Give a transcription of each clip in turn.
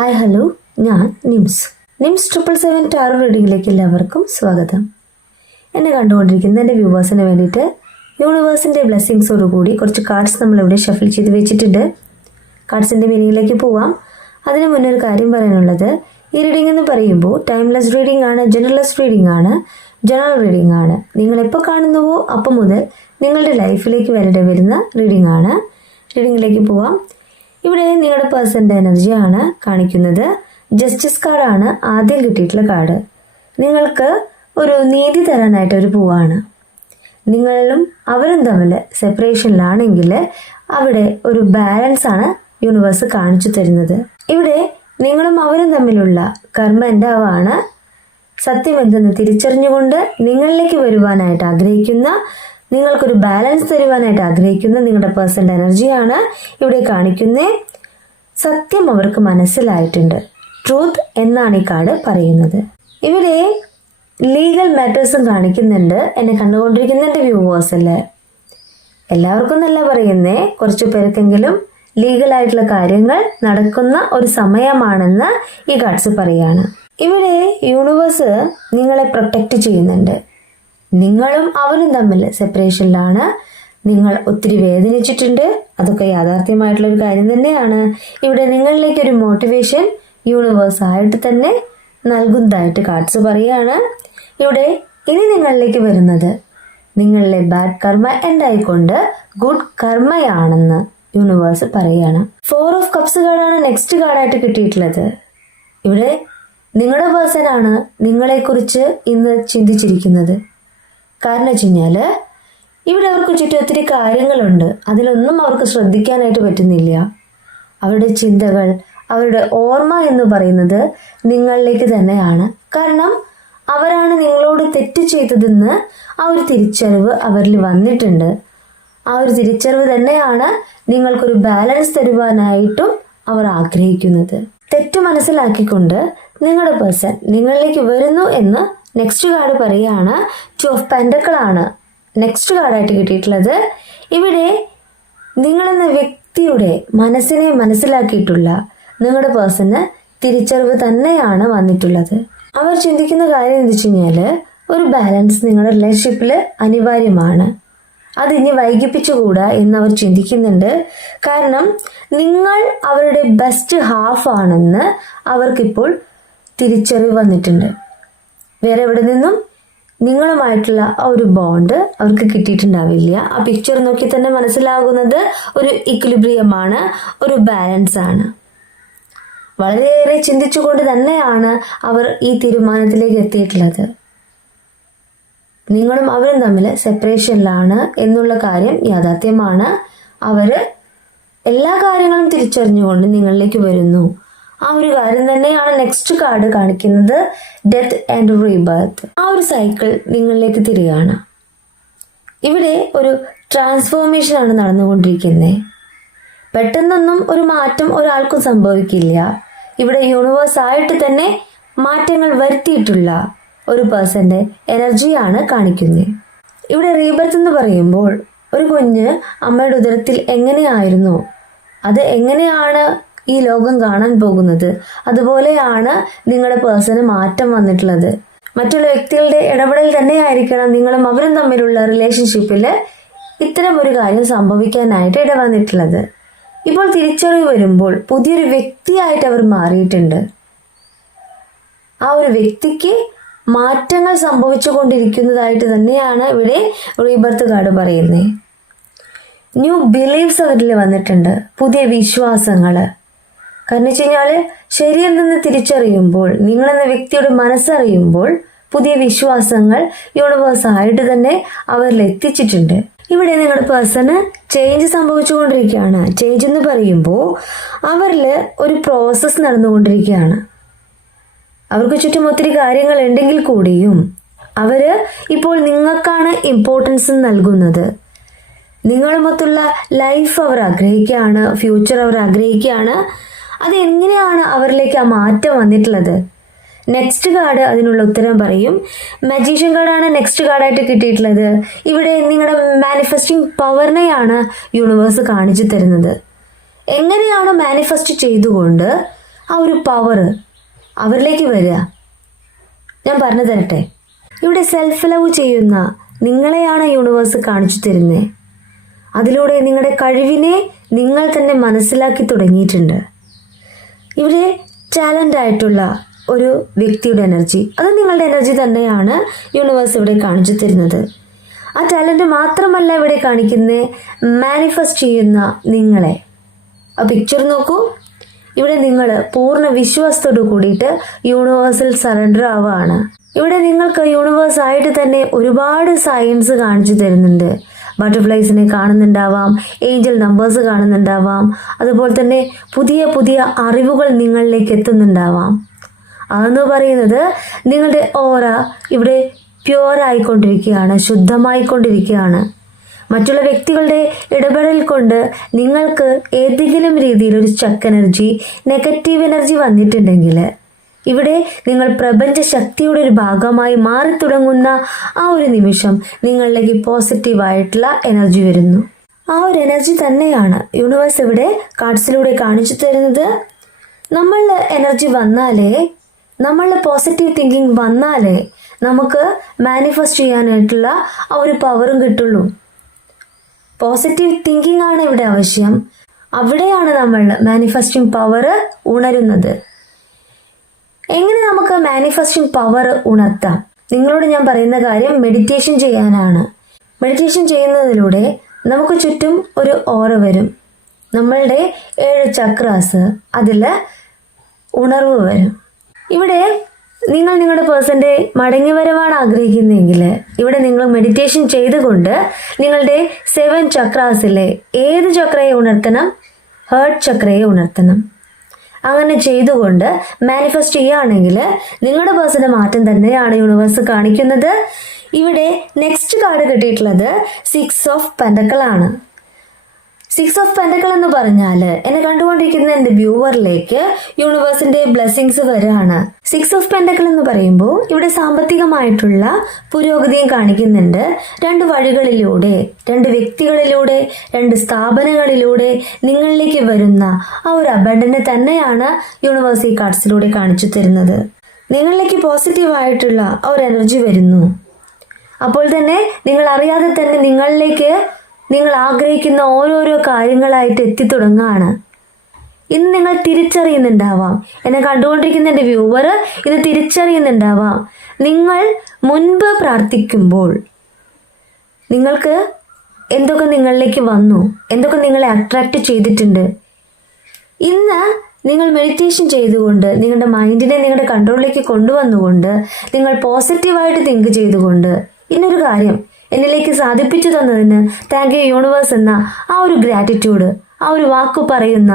Hi hello, ഞാൻ nymphs 777 taro റീഡിങ്ങിലേക്ക് എല്ലാവർക്കും സ്വാഗതം. എന്നെ കണ്ടുകൊണ്ടിരിക്കുന്ന എൻ്റെ വ്യൂവേഴ്സിന് വേണ്ടിയിട്ട് യൂണിവേഴ്സിൻ്റെ ബ്ലെസ്സിങ്സോടുകൂടി കുറച്ച് കാർഡ്സ് നമ്മളിവിടെ ഷഫിൾ ചെയ്ത് വെച്ചിട്ടുണ്ട്. കാർഡ്സിൻ്റെ മീനിങ്ങിലേക്ക് പോവാം. അതിന് മുന്നേ ഒരു കാര്യം പറയാനുള്ളത്, ഈ റീഡിംഗ് എന്ന് പറയുമ്പോൾ ടൈംലെസ് റീഡിംഗ് ആണ്, ജനറൽലെസ് റീഡിംഗ് ആണ്, ജനറൽ റീഡിംഗ് ആണ്. നിങ്ങൾ എപ്പോൾ കാണുന്നുവോ അപ്പം മുതൽ നിങ്ങളുടെ ലൈഫിലേക്ക് വരുന്ന റീഡിംഗ് ആണ്. റീഡിങ്ങിലേക്ക് പോവാം. ഇവിടെ നിങ്ങളുടെ പേഴ്സൻ്റെ എനർജിയാണ് കാണിക്കുന്നത്. ജസ്റ്റിസ് കാർഡാണ് ആദ്യം കിട്ടിയിട്ടുള്ള കാർഡ്. നിങ്ങൾക്ക് ഒരു നീതി തരാനായിട്ട് ഒരു പൂവാണ്. നിങ്ങളും അവരും തമ്മിൽ സെപ്പറേഷനിലാണെങ്കിൽ അവിടെ ഒരു ബാലൻസ് ആണ് യൂണിവേഴ്സ് കാണിച്ചു തരുന്നത്. ഇവിടെ നിങ്ങളും അവരും തമ്മിലുള്ള കർമ്മൻ്റെ അവാണ് സത്യം എന്തെന്ന് തിരിച്ചറിഞ്ഞുകൊണ്ട് നിങ്ങളിലേക്ക് വരുവാനായിട്ട് ആഗ്രഹിക്കുന്ന, നിങ്ങൾക്കൊരു ബാലൻസ് തരുവാനായിട്ട് ആഗ്രഹിക്കുന്ന നിങ്ങളുടെ പേഴ്സൻ്റെ എനർജിയാണ് ഇവിടെ കാണിക്കുന്നത്. സത്യം അവർക്ക് മനസ്സിലായിട്ടുണ്ട്. ട്രൂത്ത് എന്നാണ് ഈ കാർഡ് പറയുന്നത്. ഇവിടെ ലീഗൽ മാറ്റേഴ്സും കാണിക്കുന്നുണ്ട്. എന്നെ കണ്ടുകൊണ്ടിരിക്കുന്ന എൻ്റെ വ്യൂവേഴ്സല്ലേ, എല്ലാവർക്കും എന്നല്ല പറയുന്നേ, കുറച്ചു പേർക്കെങ്കിലും ലീഗലായിട്ടുള്ള കാര്യങ്ങൾ നടക്കുന്ന ഒരു സമയമാണെന്ന് ഈ കാർഡ്സ് പറയാണ്. ഇവിടെ യൂണിവേഴ്സ് നിങ്ങളെ പ്രൊട്ടക്റ്റ് ചെയ്യുന്നുണ്ട്. നിങ്ങളും അവരും തമ്മിൽ സെപ്പറേഷനിലാണ്. നിങ്ങൾ ഒത്തിരി വേദനിച്ചിട്ടുണ്ട്. അതൊക്കെ യാഥാർത്ഥ്യമായിട്ടുള്ളൊരു കാര്യം തന്നെയാണ്. ഇവിടെ നിങ്ങളിലേക്കൊരു മോട്ടിവേഷൻ യൂണിവേഴ്സ് ആയിട്ട് തന്നെ നൽകുന്നതായിട്ട് കാർഡ്സ് പറയാണ്. ഇവിടെ ഇനി നിങ്ങളിലേക്ക് വരുന്നത് നിങ്ങളിലെ ബാഡ് കർമ്മ എന്തായിക്കൊണ്ട് ഗുഡ് കർമ്മയാണെന്ന് യൂണിവേഴ്സ് പറയാണ്. 4 ഓഫ് കപ്സ് കാർഡാണ് നെക്സ്റ്റ് കാർഡായിട്ട് കിട്ടിയിട്ടുള്ളത്. ഇവിടെ നിങ്ങളുടെ പേഴ്സണാണ് നിങ്ങളെക്കുറിച്ച് ഇന്ന് ചിന്തിച്ചിരിക്കുന്നത്. കാരണം വെച്ച് കഴിഞ്ഞാൽ ഇവിടെ അവർക്ക് ചുറ്റും ഒത്തിരി കാര്യങ്ങളുണ്ട്. അതിലൊന്നും അവർക്ക് ശ്രദ്ധിക്കാനായിട്ട് പറ്റുന്നില്ല. അവരുടെ ചിന്തകൾ, അവരുടെ ഓർമ്മ എന്ന് പറയുന്നത് നിങ്ങളിലേക്ക് തന്നെയാണ്. കാരണം അവരാണ് നിങ്ങളോട് തെറ്റ് ചെയ്തതെന്ന് ആ ഒരു തിരിച്ചറിവ് അവരിൽ വന്നിട്ടുണ്ട്. ആ ഒരു തിരിച്ചറിവ് തന്നെയാണ് നിങ്ങൾക്കൊരു ബാലൻസ് തരുവാനായിട്ടും അവർ ആഗ്രഹിക്കുന്നത്. തെറ്റ് മനസ്സിലാക്കിക്കൊണ്ട് നിങ്ങളുടെ പേഴ്സൺ നിങ്ങളിലേക്ക് വരുന്നു എന്ന് നെക്സ്റ്റ് കാർഡ് പറയുകയാണ്. 2 ഓഫ് പെൻഡക്കിൾ ആണ് നെക്സ്റ്റ് കാർഡായിട്ട് കിട്ടിയിട്ടുള്ളത്. ഇവിടെ നിങ്ങളെന്ന വ്യക്തിയുടെ മനസ്സിനെ മനസ്സിലാക്കിയിട്ടുള്ള നിങ്ങളുടെ പേഴ്സണ് തിരിച്ചറിവ് തന്നെയാണ് വന്നിട്ടുള്ളത്. അവർ ചിന്തിക്കുന്ന കാര്യം എന്ന് വെച്ച് കഴിഞ്ഞാൽ ഒരു ബാലൻസ് നിങ്ങളുടെ റിലേഷൻഷിപ്പിൽ അനിവാര്യമാണ്. അതിനി വൈകിപ്പിച്ചുകൂടാ എന്നവർ ചിന്തിക്കുന്നുണ്ട്. കാരണം നിങ്ങൾ അവരുടെ ബെസ്റ്റ് ഹാഫ് ആണെന്ന് അവർക്കിപ്പോൾ തിരിച്ചറിവ് വന്നിട്ടുണ്ട്. വേറെ എവിടെ നിന്നും നിങ്ങളുമായിട്ടുള്ള ആ ഒരു ബോണ്ട് അവർക്ക് കിട്ടിയിട്ടുണ്ടാവില്ല. ആ പിക്ചർ നോക്കി തന്നെ മനസ്സിലാകുന്നത് ഒരു ഇക്വിലിബ്രിയമാണ്, ഒരു ബാലൻസ് ആണ്. വളരെയേറെ ചിന്തിച്ചുകൊണ്ട് തന്നെയാണ് അവർ ഈ തീരുമാനത്തിലേക്ക് എത്തിയിട്ടുള്ളത്. നിങ്ങളും അവരും തമ്മിൽ സെപ്പറേഷനിലാണ് എന്നുള്ള കാര്യം യാഥാർത്ഥ്യമാണ്. അവർ എല്ലാ കാര്യങ്ങളും തിരിച്ചറിഞ്ഞുകൊണ്ട് നിങ്ങളിലേക്ക് വരുന്നു. ആ ഒരു കാര്യം തന്നെയാണ് നെക്സ്റ്റ് കാർഡ് കാണിക്കുന്നത്, ഡെത്ത് ആൻഡ് റീബർത്ത്. ആ ഒരു സൈക്കിൾ നിങ്ങളിലേക്ക് തിരികെയാണ്. ഇവിടെ ഒരു ട്രാൻസ്ഫോർമേഷൻ ആണ് നടന്നുകൊണ്ടിരിക്കുന്നത്. പെട്ടെന്നൊന്നും ഒരു മാറ്റം ഒരാൾക്കും സംഭവിക്കില്ല. ഇവിടെ യൂണിവേഴ്സ് ആയിട്ട് തന്നെ മാറ്റങ്ങൾ വരുത്തിയിട്ടുള്ള ഒരു പേഴ്സന്റെ എനർജിയാണ് കാണിക്കുന്നത്. ഇവിടെ റീബർത്ത് എന്ന് പറയുമ്പോൾ ഒരു കുഞ്ഞ് അമ്മയുടെ ഉദരത്തിൽ എങ്ങനെയായിരുന്നു, അത് എങ്ങനെയാണ് ഈ ലോകം കാണാൻ പോകുന്നത്, അതുപോലെയാണ് നിങ്ങളുടെ പേഴ്സണ് മാറ്റം വന്നിട്ടുള്ളത്. മറ്റുള്ള വ്യക്തികളുടെ ഇടപെടൽ തന്നെയായിരിക്കണം നിങ്ങളും അവരും തമ്മിലുള്ള റിലേഷൻഷിപ്പിൽ ഇത്തരം ഒരു കാര്യം സംഭവിക്കാനായിട്ട് ഇടവന്നിട്ടുള്ളത്. ഇപ്പോൾ തിരിച്ചറിവ് വരുമ്പോൾ പുതിയൊരു വ്യക്തിയായിട്ട് അവർ മാറിയിട്ടുണ്ട്. ആ ഒരു വ്യക്തിക്ക് മാറ്റങ്ങൾ സംഭവിച്ചു കൊണ്ടിരിക്കുന്നതായിട്ട് തന്നെയാണ് ഇവിടെ റീബർത്ത് കാർഡ് പറയുന്നത്. ന്യൂ ബിലീഫ്സ് അവരിൽ വന്നിട്ടുണ്ട്, പുതിയ വിശ്വാസങ്ങൾ. കാരണം വെച്ച് കഴിഞ്ഞാൽ ശരിയെന്തെന്ന് തിരിച്ചറിയുമ്പോൾ, നിങ്ങളെന്ന വ്യക്തിയുടെ മനസ്സറിയുമ്പോൾ പുതിയ വിശ്വാസങ്ങൾ യൂണിവേഴ്സ് ആയിട്ട് തന്നെ അവരിൽ എത്തിച്ചിട്ടുണ്ട്. ഇവിടെ നിങ്ങളുടെ പേഴ്സണ് ചേഞ്ച് സംഭവിച്ചുകൊണ്ടിരിക്കുകയാണ്. ചേഞ്ച് എന്ന് പറയുമ്പോൾ അവരിൽ ഒരു പ്രോസസ്സ് നടന്നുകൊണ്ടിരിക്കുകയാണ്. അവർക്ക് ചുറ്റും ഒത്തിരി കാര്യങ്ങൾ ഉണ്ടെങ്കിൽ കൂടിയും അവർ ഇപ്പോൾ നിങ്ങൾക്കാണ് ഇമ്പോർട്ടൻസ് നൽകുന്നത്. നിങ്ങളുമൊത്തുള്ള ലൈഫ് അവർ ആഗ്രഹിക്കുകയാണ്, ഫ്യൂച്ചർ അവർ ആഗ്രഹിക്കുകയാണ്. അതെങ്ങനെയാണ് അവരിലേക്ക് ആ മാറ്റം വന്നിട്ടുള്ളത്? നെക്സ്റ്റ് കാർഡ് അതിനുള്ള ഉത്തരം പറയും. മജീഷ്യൻ കാർഡാണ് നെക്സ്റ്റ് കാർഡായിട്ട് കിട്ടിയിട്ടുള്ളത്. ഇവിടെ നിങ്ങളുടെ മാനിഫെസ്റ്റിംഗ് പവറിനെയാണ് യൂണിവേഴ്സ് കാണിച്ചു തരുന്നത്. എങ്ങനെയാണ് മാനിഫെസ്റ്റ് ചെയ്തുകൊണ്ട് ആ ഒരു പവർ അവരിലേക്ക് വരിക. ഞാൻ പറഞ്ഞു തരട്ടെ, ഇവിടെ സെൽഫ് ലവ് ചെയ്യുന്ന നിങ്ങളെയാണ് യൂണിവേഴ്സ് കാണിച്ചു തരുന്നത്. അതിലൂടെ നിങ്ങളുടെ കഴിവിനെ നിങ്ങൾ തന്നെ മനസ്സിലാക്കി തുടങ്ങിയിട്ടുണ്ട്. ഇവിടെ ടാലൻ്റ് ആയിട്ടുള്ള ഒരു വ്യക്തിയുടെ എനർജി, അത് നിങ്ങളുടെ എനർജി തന്നെയാണ് യൂണിവേഴ്സ് ഇവിടെ കാണിച്ചു തരുന്നത്. ആ ടാലൻറ്റ് മാത്രമല്ല ഇവിടെ കാണിക്കുന്നത്, മാനിഫെസ്റ്റ് ചെയ്യുന്ന നിങ്ങളെ. ആ പിക്ചർ നോക്കൂ. ഇവിടെ നിങ്ങൾ പൂർണ്ണ വിശ്വാസത്തോടു കൂടിയിട്ട് യൂണിവേഴ്സിൽ സറണ്ടർ ആവുകയാണ്. ഇവിടെ നിങ്ങൾക്ക് യൂണിവേഴ്സ് ആയിട്ട് തന്നെ ഒരുപാട് സയൻസ് കാണിച്ചു തരുന്നുണ്ട്. ബട്ടർഫ്ലൈസിനെ കാണുന്നുണ്ടാവാം, ഏഞ്ചൽ നമ്പേഴ്സ് കാണുന്നുണ്ടാവാം, അതുപോലെ തന്നെ പുതിയ പുതിയ അറിവുകൾ നിങ്ങളിലേക്ക് എത്തുന്നുണ്ടാവാം. അതെന്ന് പറയുന്നത് നിങ്ങളുടെ ഓറ ഇവിടെ പ്യുവർ ആയിക്കൊണ്ടിരിക്കുകയാണ്, ശുദ്ധമായിക്കൊണ്ടിരിക്കുകയാണ്. മറ്റുള്ള വ്യക്തികളുടെ ഇടപെടൽ കൊണ്ട് നിങ്ങൾക്ക് ഏതെങ്കിലും രീതിയിൽ ഒരു സ്റ്റക്ക് എനർജി, നെഗറ്റീവ് എനർജി വന്നിട്ടുണ്ടെങ്കിൽ ഇവിടെ നിങ്ങൾ പ്രപഞ്ച ശക്തിയുടെ ഒരു ഭാഗമായി മാറി തുടങ്ങുന്ന ആ ഒരു നിമിഷം നിങ്ങളിലേക്ക് പോസിറ്റീവായിട്ടുള്ള എനർജി വരുന്നു. ആ ഒരു എനർജി തന്നെയാണ് യൂണിവേഴ്സ് ഇവിടെ കാർഡ്സിലൂടെ കാണിച്ചു തരുന്നത്. നമ്മളുടെ എനർജി വന്നാലേ, നമ്മളുടെ പോസിറ്റീവ് തിങ്കിങ് വന്നാലേ നമുക്ക് മാനിഫെസ്റ്റ് ചെയ്യാനായിട്ടുള്ള ആ ഒരു പവറും കിട്ടുള്ളൂ. പോസിറ്റീവ് തിങ്കിങ് ആണ് ഇവിടെ ആവശ്യം. അവിടെയാണ് നമ്മൾ മാനിഫെസ്റ്റിംഗ് പവർ ഉണരുന്നത്. എങ്ങനെ നമുക്ക് മാനിഫെസ്റ്റിംഗ് പവർ ഉണർത്താം? നിങ്ങളോട് ഞാൻ പറയുന്ന കാര്യം മെഡിറ്റേഷൻ ചെയ്യാനാണ്. മെഡിറ്റേഷൻ ചെയ്യുന്നതിലൂടെ നമുക്ക് ചുറ്റും ഒരു ഓറ വരും. നമ്മളുടെ 7 ചക്രാസ്, അതിൽ ഉണർവ് വരും. ഇവിടെ നിങ്ങൾ നിങ്ങളുടെ പേഴ്സന്റെ മടങ്ങിവരവാണ് ആഗ്രഹിക്കുന്നതെങ്കിൽ ഇവിടെ നിങ്ങൾ മെഡിറ്റേഷൻ ചെയ്തുകൊണ്ട് നിങ്ങളുടെ 7 ചക്രാസിലെ ഏത് ചക്രയെ ഉണർത്തണം? ഹേർട്ട് ചക്രയെ ഉണർത്തണം. അങ്ങനെ ചെയ്തുകൊണ്ട് മാനിഫെസ്റ്റ് ചെയ്യുകയാണെങ്കിൽ നിങ്ങളുടെ പേഴ്സന്റെ മാറ്റം തന്നെയാണ് യൂണിവേഴ്സ് കാണിക്കുന്നത്. ഇവിടെ നെക്സ്റ്റ് കാർഡ് കിട്ടിയിട്ടുള്ളത് 6 ഓഫ് പെന്റക്കിൾ ആണ്. 6 ഓഫ് പെന്റക്കിൾ എന്ന് പറഞ്ഞാൽ എന്നെ കണ്ടുകൊണ്ടിരിക്കുന്ന എൻ്റെ വ്യൂവറിലേക്ക് യൂണിവേഴ്സിന്റെ ബ്ലെസ്സിങ്സ് വരികയാണ്. 6 ഓഫ് പെന്റക്കിൾ എന്ന് പറയുമ്പോൾ ഇവിടെ സാമ്പത്തികമായിട്ടുള്ള പുരോഗതിയും കാണിക്കുന്നുണ്ട്. 2 വഴികളിലൂടെ, 2 വ്യക്തികളിലൂടെ, 2 സ്ഥാപനങ്ങളിലൂടെ നിങ്ങളിലേക്ക് വരുന്ന ആ ഒരു അബണ്ടനെ തന്നെയാണ് യൂണിവേഴ്സ് ഈ കാർഡ്സിലൂടെ കാണിച്ചു തരുന്നത്. നിങ്ങളിലേക്ക് പോസിറ്റീവായിട്ടുള്ള ആ ഒരു എനർജി വരുന്നു. അപ്പോൾ തന്നെ നിങ്ങൾ അറിയാതെ തന്നെ നിങ്ങളിലേക്ക് നിങ്ങൾ ആഗ്രഹിക്കുന്ന ഓരോരോ കാര്യങ്ങളായിട്ട് എത്തിത്തുടങ്ങുകയാണ്. ഇന്ന് നിങ്ങൾ തിരിച്ചറിയുന്നുണ്ടാവാം, എന്നെ കണ്ടുകൊണ്ടിരിക്കുന്ന എൻ്റെ വ്യൂവർ ഇത് തിരിച്ചറിയുന്നുണ്ടാവാം. നിങ്ങൾ മുൻപ് പ്രാർത്ഥിക്കുമ്പോൾ നിങ്ങൾക്ക് എന്തൊക്കെ നിങ്ങളിലേക്ക് വന്നു, എന്തൊക്കെ നിങ്ങളെ അട്രാക്റ്റ് ചെയ്തിട്ടുണ്ട്. ഇന്ന് നിങ്ങൾ മെഡിറ്റേഷൻ ചെയ്തുകൊണ്ട് നിങ്ങളുടെ മൈൻഡിനെ നിങ്ങളുടെ കൺട്രോളിലേക്ക് കൊണ്ടുവന്നുകൊണ്ട് നിങ്ങൾ പോസിറ്റീവായിട്ട് തിങ്ക് ചെയ്തുകൊണ്ട് ഇന്നൊരു കാര്യം എന്നിലേക്ക് സാധിപ്പിച്ചു തന്നതിന് താങ്ക് യു യൂണിവേഴ്സ് എന്ന ആ ഒരു ഗ്രാറ്റിറ്റ്യൂഡ്, ആ ഒരു വാക്ക് പറയുന്ന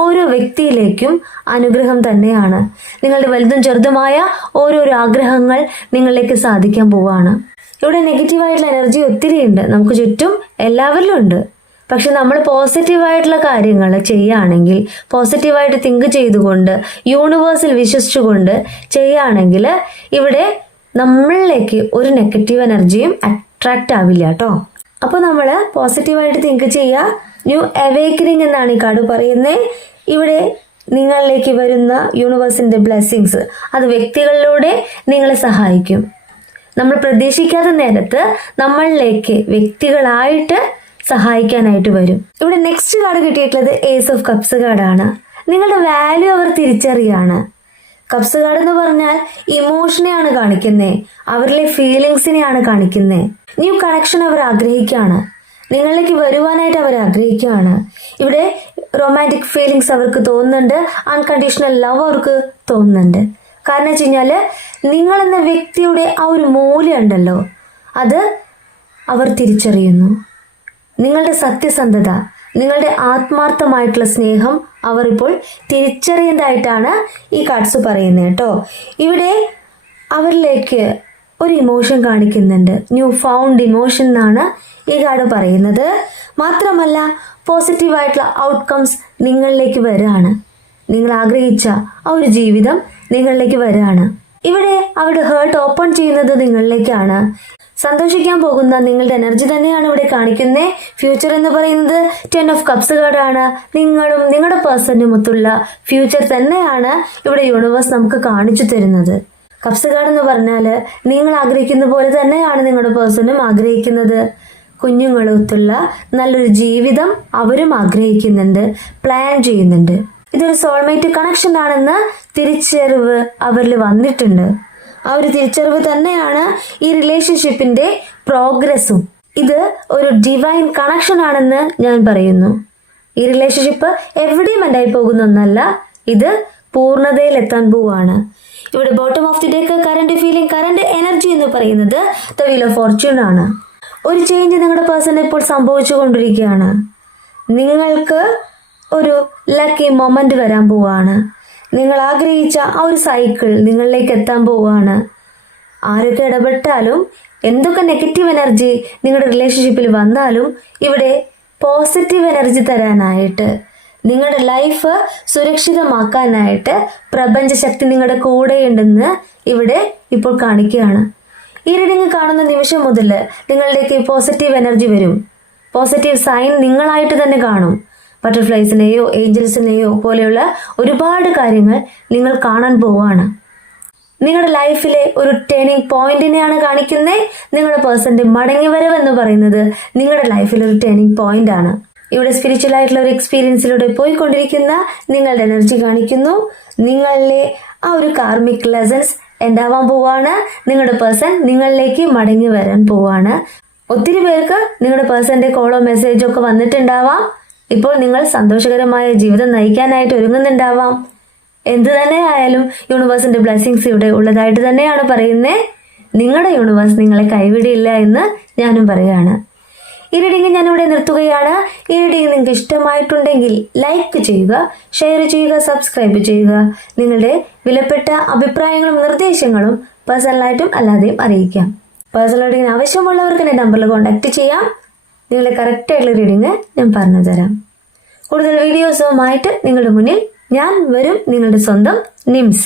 ഓരോ വ്യക്തിയിലേക്കും അനുഗ്രഹം തന്നെയാണ്. നിങ്ങളുടെ വലുതും ചെറുതുമായ ഓരോരോ ആഗ്രഹങ്ങൾ നിങ്ങളിലേക്ക് സാധിക്കാൻ പോവുകയാണ്. ഇവിടെ നെഗറ്റീവായിട്ടുള്ള എനർജി ഒത്തിരി ഉണ്ട്, നമുക്ക് ചുറ്റും എല്ലാവരിലും ഉണ്ട്. പക്ഷെ നമ്മൾ പോസിറ്റീവായിട്ടുള്ള കാര്യങ്ങൾ ചെയ്യുകയാണെങ്കിൽ, പോസിറ്റീവായിട്ട് തിങ്ക് ചെയ്തുകൊണ്ട് യൂണിവേഴ്സിൽ വിശ്വസിച്ചുകൊണ്ട് ചെയ്യുകയാണെങ്കിൽ ഇവിടെ നമ്മളിലേക്ക് ഒരു നെഗറ്റീവ് എനർജിയും അട്രാക്റ്റ് ആവില്ല കേട്ടോ. അപ്പോൾ നമ്മൾ പോസിറ്റീവായിട്ട് തിങ്ക് ചെയ്യുക. ന്യൂ അവേക്കനിങ് എന്നാണ് ഈ കാർഡ് പറയുന്നത്. ഇവിടെ നിങ്ങളിലേക്ക് വരുന്ന യൂണിവേഴ്സിന്റെ ബ്ലെസ്സിങ്സ് അത് വ്യക്തികളിലൂടെ നിങ്ങളെ സഹായിക്കും. നമ്മൾ പ്രതീക്ഷിക്കാത്ത നേരത്ത് നമ്മളിലേക്ക് വ്യക്തികളായിട്ട് സഹായിക്കാനായിട്ട് വരും. ഇവിടെ നെക്സ്റ്റ് കാർഡ് കിട്ടിയിട്ടുള്ളത് ഏസ് ഓഫ് കപ്സ് കാർഡാണ്. നിങ്ങളുടെ വാല്യൂ അവർ തിരിച്ചറിയാണ്. കപ്സ് കാർഡ് എന്ന് പറഞ്ഞാൽ ഇമോഷനെയാണ് കാണിക്കുന്നത്, അവരിലെ ഫീലിങ്സിനെയാണ് കാണിക്കുന്നത്. ന്യൂ കണക്ഷൻ അവർ ആഗ്രഹിക്കുകയാണ്, നിങ്ങളിലേക്ക് വരുവാനായിട്ട് അവർ ആഗ്രഹിക്കുകയാണ്. ഇവിടെ റൊമാൻറ്റിക് ഫീലിങ്സ് അവർക്ക് തോന്നുന്നുണ്ട്, അൺകണ്ടീഷണൽ ലവ് അവർക്ക് തോന്നുന്നുണ്ട്. കാരണം വെച്ച് കഴിഞ്ഞാൽ നിങ്ങളെന്ന വ്യക്തിയുടെ ആ ഒരു മൂല്യം ഉണ്ടല്ലോ, അത് അവർ തിരിച്ചറിയുന്നു. നിങ്ങളുടെ സത്യസന്ധത, നിങ്ങളുടെ ആത്മാർത്ഥമായിട്ടുള്ള സ്നേഹം അവർ ഇപ്പോൾ തിരിച്ചറിയേണ്ടതായിട്ടാണ് ഈ കാർഡ്സ് പറയുന്നത് കേട്ടോ. ഇവിടെ അവരിലേക്ക് ഒരു ഇമോഷൻ കാണിക്കുന്നുണ്ട്, ന്യൂ ഫൗണ്ട് ഇമോഷൻ എന്നാണ് ഈ കാർഡ് പറയുന്നത്. മാത്രമല്ല പോസിറ്റീവായിട്ടുള്ള ഔട്ട്കംസ് നിങ്ങളിലേക്ക് വരികയാണ്. നിങ്ങൾ ആഗ്രഹിച്ച ആ ഒരു ജീവിതം നിങ്ങളിലേക്ക് വരികയാണ്. ഇവിടെ അവരുടെ ഹേർട്ട് ഓപ്പൺ ചെയ്യുന്നത് നിങ്ങളിലേക്കാണ്. സന്തോഷിക്കാൻ പോകുന്ന നിങ്ങളുടെ എനർജി തന്നെയാണ് ഇവിടെ കാണിക്കുന്നത്. ഫ്യൂച്ചർ എന്ന് പറയുന്നത് 10 ഓഫ് കപ്സ് കാർഡാണ്. നിങ്ങളും നിങ്ങളുടെ പേഴ്സണും ഒത്തുള്ള ഫ്യൂച്ചർ തന്നെയാണ് ഇവിടെ യൂണിവേഴ്സ് നമുക്ക് കാണിച്ചു തരുന്നത്. കപ്സ് കാർഡ് എന്ന് പറഞ്ഞാൽ നിങ്ങൾ ആഗ്രഹിക്കുന്ന പോലെ തന്നെയാണ് നിങ്ങളുടെ പേഴ്സണും ആഗ്രഹിക്കുന്നത്. കുഞ്ഞുങ്ങളൊത്തുള്ള നല്ലൊരു ജീവിതം അവരും ആഗ്രഹിക്കുന്നുണ്ട്, പ്ലാൻ ചെയ്യുന്നുണ്ട്. ഇതൊരു സോൾമേറ്റ് കണക്ഷൻ ആണെന്ന് തിരിച്ചറിവ് അവരിൽ വന്നിട്ടുണ്ട്. ആ ഒരു തിരിച്ചറിവ് തന്നെയാണ് ഈ റിലേഷൻഷിപ്പിന്റെ പ്രോഗ്രസ്സും. ഇത് ഒരു ഡിവൈൻ കണക്ഷൻ ആണെന്ന് ഞാൻ പറയുന്നു. ഈ റിലേഷൻഷിപ്പ് എവിടെയും ഉണ്ടായി പോകുന്ന ഒന്നല്ല, ഇത് പൂർണ്ണതയിലെത്താൻ പോവാണ്. ഇവിടെ bottom of the deck current feeling, current energy എന്ന് പറയുന്നത് ദ വീൽ ഓഫ് ഫോർച്യൂൺ ആണ്. ഒരു ചേഞ്ച് നിങ്ങളുടെ പേഴ്സൺ ഇപ്പോൾ സംഭവിച്ചു കൊണ്ടിരിക്കുകയാണ്. നിങ്ങൾക്ക് ഒരു ലക്കി മൊമെന്റ് വരാൻ പോവാണ്. നിങ്ങൾ ആഗ്രഹിച്ച ആ ഒരു സൈക്കിൾ നിങ്ങളിലേക്ക് എത്താൻ പോവുകയാണ്. ആരൊക്കെ ഇടപെട്ടാലും എന്തൊക്കെ നെഗറ്റീവ് എനർജി നിങ്ങളുടെ റിലേഷൻഷിപ്പിൽ വന്നാലും ഇവിടെ പോസിറ്റീവ് എനർജി തരാനായിട്ട്, നിങ്ങളുടെ ലൈഫ് സുരക്ഷിതമാക്കാനായിട്ട് പ്രപഞ്ചശക്തി നിങ്ങളുടെ കൂടെയുണ്ടെന്ന് ഇവിടെ ഇപ്പോൾ കാണിക്കുകയാണ്. ഈ റീഡിംഗ് കാണുന്ന നിമിഷം മുതൽ നിങ്ങളിലേക്ക് പോസിറ്റീവ് എനർജി വരും. പോസിറ്റീവ് സൈൻ നിങ്ങളായിട്ട് തന്നെ കാണും. ബട്ടർഫ്ലൈസിനെയോ ഏഞ്ചൽസിനെയോ പോലെയുള്ള ഒരുപാട് കാര്യങ്ങൾ നിങ്ങൾ കാണാൻ പോവാണ്. നിങ്ങളുടെ ലൈഫിലെ ഒരു ടേണിംഗ് പോയിന്റിനെയാണ് കാണിക്കുന്നത്. നിങ്ങളുടെ പേഴ്സന്റെ മടങ്ങി വരവ് എന്ന് പറയുന്നത് നിങ്ങളുടെ ലൈഫിൽ ഒരു ടേണിംഗ് പോയിന്റ് ആണ്. ഇവിടെ സ്പിരിച്വൽ ആയിട്ടുള്ള ഒരു എക്സ്പീരിയൻസിലൂടെ പോയിക്കൊണ്ടിരിക്കുന്ന നിങ്ങളുടെ എനർജി കാണിക്കുന്നു. നിങ്ങളിലെ ആ ഒരു കാർമിക് ലെസൺസ് ഉണ്ടാവാൻ പോവാണ്. നിങ്ങളുടെ പേഴ്സൺ നിങ്ങളിലേക്ക് മടങ്ങി വരാൻ പോവാണ്. ഒത്തിരി പേർക്ക് നിങ്ങളുടെ പേഴ്സന്റെ കോളോ മെസ്സേജോ ഒക്കെ വന്നിട്ടുണ്ടാവാം. ഇപ്പോൾ നിങ്ങൾ സന്തോഷകരമായ ജീവിതം നയിക്കാനായിട്ട് ഒരുങ്ങുന്നുണ്ടാവാം. എന്തു തന്നെ ആയാലും യൂണിവേഴ്സിന്റെ ബ്ലെസ്സിങ്സ് ഇവിടെ ഉള്ളതായിട്ട് തന്നെയാണ് പറയുന്നത്. നിങ്ങളുടെ യൂണിവേഴ്സ് നിങ്ങളെ കൈവിടില്ല എന്ന് ഞാനും പറയുകയാണ്. ഈ റീഡിംഗ് ഞാനിവിടെ നിർത്തുകയാണ്. ഈ റീഡിംഗ് നിങ്ങൾക്ക് ഇഷ്ടമായിട്ടുണ്ടെങ്കിൽ ലൈക്ക് ചെയ്യുക, ഷെയർ ചെയ്യുക, സബ്സ്ക്രൈബ് ചെയ്യുക. നിങ്ങളുടെ വിലപ്പെട്ട അഭിപ്രായങ്ങളും നിർദ്ദേശങ്ങളും പേഴ്സണലായിട്ടും അല്ലാതെയും അറിയിക്കാം. പേഴ്സണൽ റീഡിങ്ങിന് ആവശ്യമുള്ളവർക്ക് എൻ്റെ നമ്പറിൽ കോൺടാക്ട് ചെയ്യാം. നിങ്ങളുടെ കറക്റ്റായിട്ടുള്ള റീഡിങ് ഞാൻ പറഞ്ഞു തരാം. കൂടുതൽ വീഡിയോസുമായിട്ട് നിങ്ങളുടെ മുന്നിൽ ഞാൻ വരും. നിങ്ങളുടെ സ്വന്തം നിംസ്.